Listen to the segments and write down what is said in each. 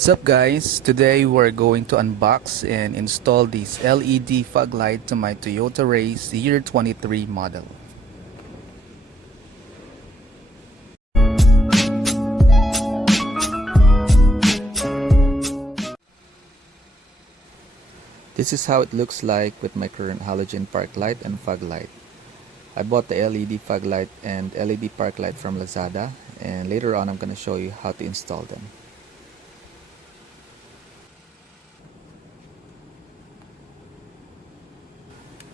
What's up guys? Today we're going to unbox and install this LED fog light to my Toyota Raize year 23 model. This is how it looks like with my current halogen park light and fog light. I bought the LED fog light and LED park light from Lazada, and later on I'm going to show you how to install them.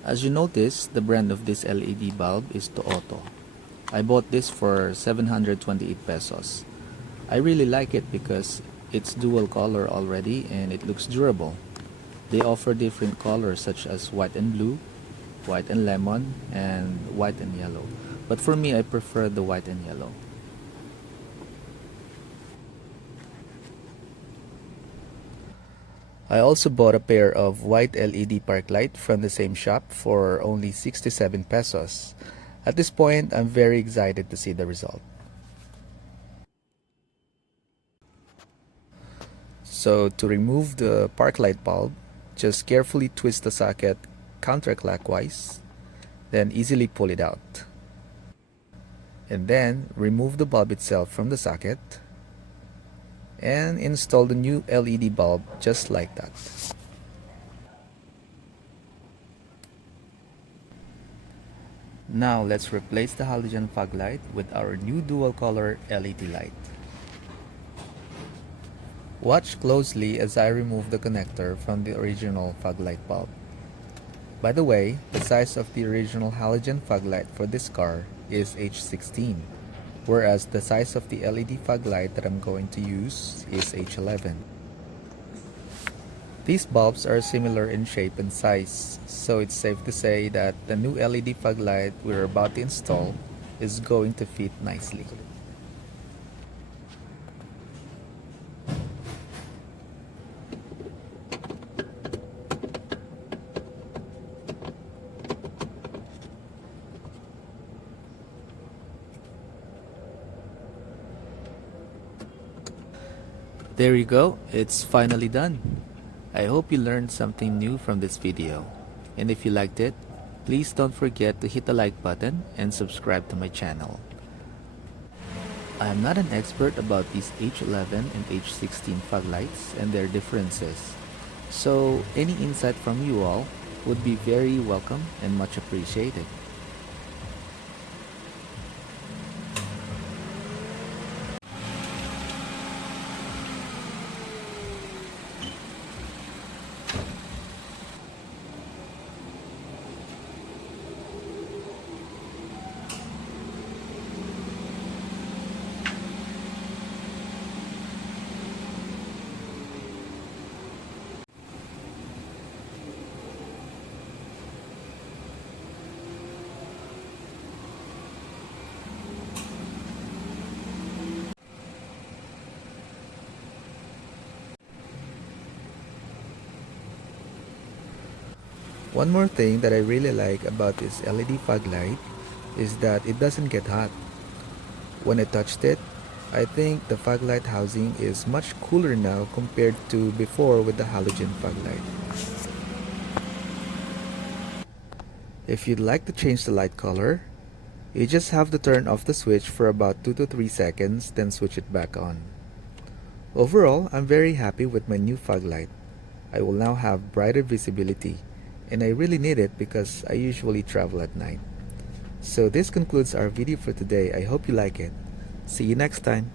As you notice, the brand of this LED bulb is ToAuto. I bought this for 728 pesos. I really like it because it's dual color already and it looks durable. They offer different colors such as white and blue, white and lemon, and white and yellow. But for me, I prefer the white and yellow. I also bought a pair of white LED park light from the same shop for only 67 pesos. At this point, I'm very excited to see the result. So to remove the park light bulb, just carefully twist the socket counterclockwise, then easily pull it out. And then remove the bulb itself from the socket and install the new LED bulb just like that. Now let's replace the halogen fog light with our new dual color LED light. Watch closely as I remove the connector from the original fog light bulb. By the way, the size of the original halogen fog light for this car is H16. Whereas the size of the LED fog light that I'm going to use is H11. These bulbs are similar in shape and size, so it's safe to say that the new LED fog light we're about to install is going to fit nicely. There you go, it's finally done. I hope you learned something new from this video. And if you liked it, please don't forget to hit the like button and subscribe to my channel. I am not an expert about these H11 and H16 fog lights and their differences. So any insight from you all would be very welcome and much appreciated. One more thing that I really like about this LED fog light is that it doesn't get hot. When I touched it, I think the fog light housing is much cooler now compared to before with the halogen fog light. If you'd like to change the light color, you just have to turn off the switch for about 2 to 3 seconds, then switch it back on. Overall, I'm very happy with my new fog light. I will now have brighter visibility. And I really need it because I usually travel at night. So this concludes our video for today. I hope you like it. See you next time.